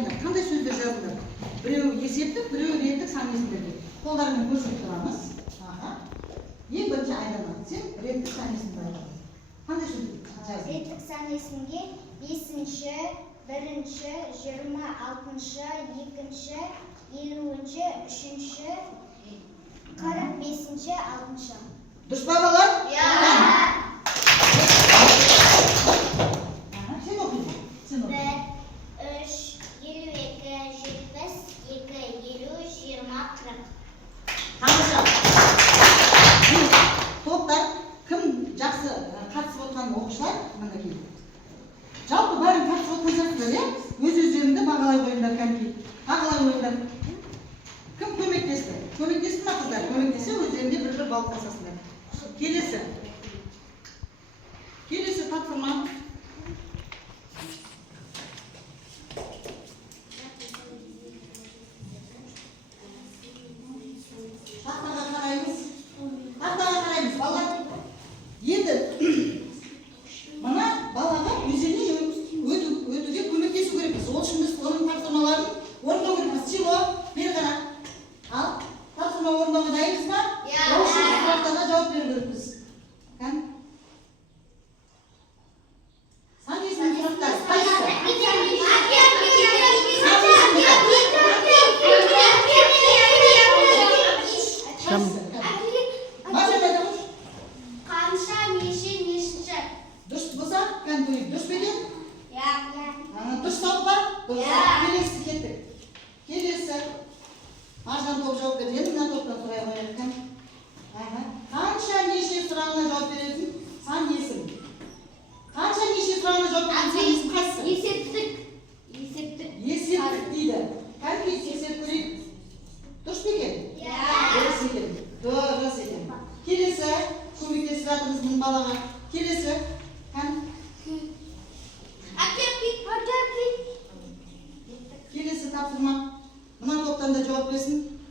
айтыңдар. Қандай сөздер жазыңдар? Біреуі есептік, біреуі реттік сан есімдерге. Қолдарымен көрсетіп тұрамыз. Ең бірінші Айдана, сен реттік сан есімді айтасың. Қандай сөздер жазың? Реттік сан есімге 5-ші, 1-ші, 26-ші, 2-ші, 50-ші, 3-ші, 45-ші, 6-ші. Дұрыс па балалар? Иә. Сен оқисың. Сен оқисың. 1, 3, 52, 70, 2, 50, 20, 40. Тамаша. Топтар кім жақсы қатысып отқан оқушылар мінекей. Жалпы бәрін қатысып отқан сияқтылар, иә? Өз-өздеріңді бағалай қойыңдар кәдімгі. Бағалай қойыңдар. Кім көмектесті? Көмектесті ма қыздар? Көмектесе өздерінде бір-бір балл қосасыңдар. Келесі тапсырма. Тақтаға қараймыз. Балалар. Енді мына балаға өтуге көмектесу керекпіз. Ол үшін біз оның тапсырмаларын орындау керекпіз. Сило, бері қара. Ал, тапсырма орындауға дайынсыз ба? Иә. Ол үшін сұрақтарға жауап беру керекпіз. Сан есімді сұрақтар. Қайсысы? Қанша, неше, нешінші? Дұрыс болса, көйіп. Дұрыс па екен? Иә. Дұрыс тауып ба? Дұрыс. Иә. Келесі кеттік. Келесі. Маржан топ жауап берді. Енді мына топтан сұрай қояйық. Қанша, неше сұрағына жауап беретін сан есім? Қанша, неше сұрағына жауап беретін сан есім қайсысы? Есептік. Есептік дейді. Кәдімгі тексеріп көрейік. Дұрыс па екен? Иә. Дұрыс екен. Дұрыс екен. Келесі. Көмектесіп жатырмыз бұл балаға. Келесі. Келесі тапсырма. Мына топтан да жауап берсін.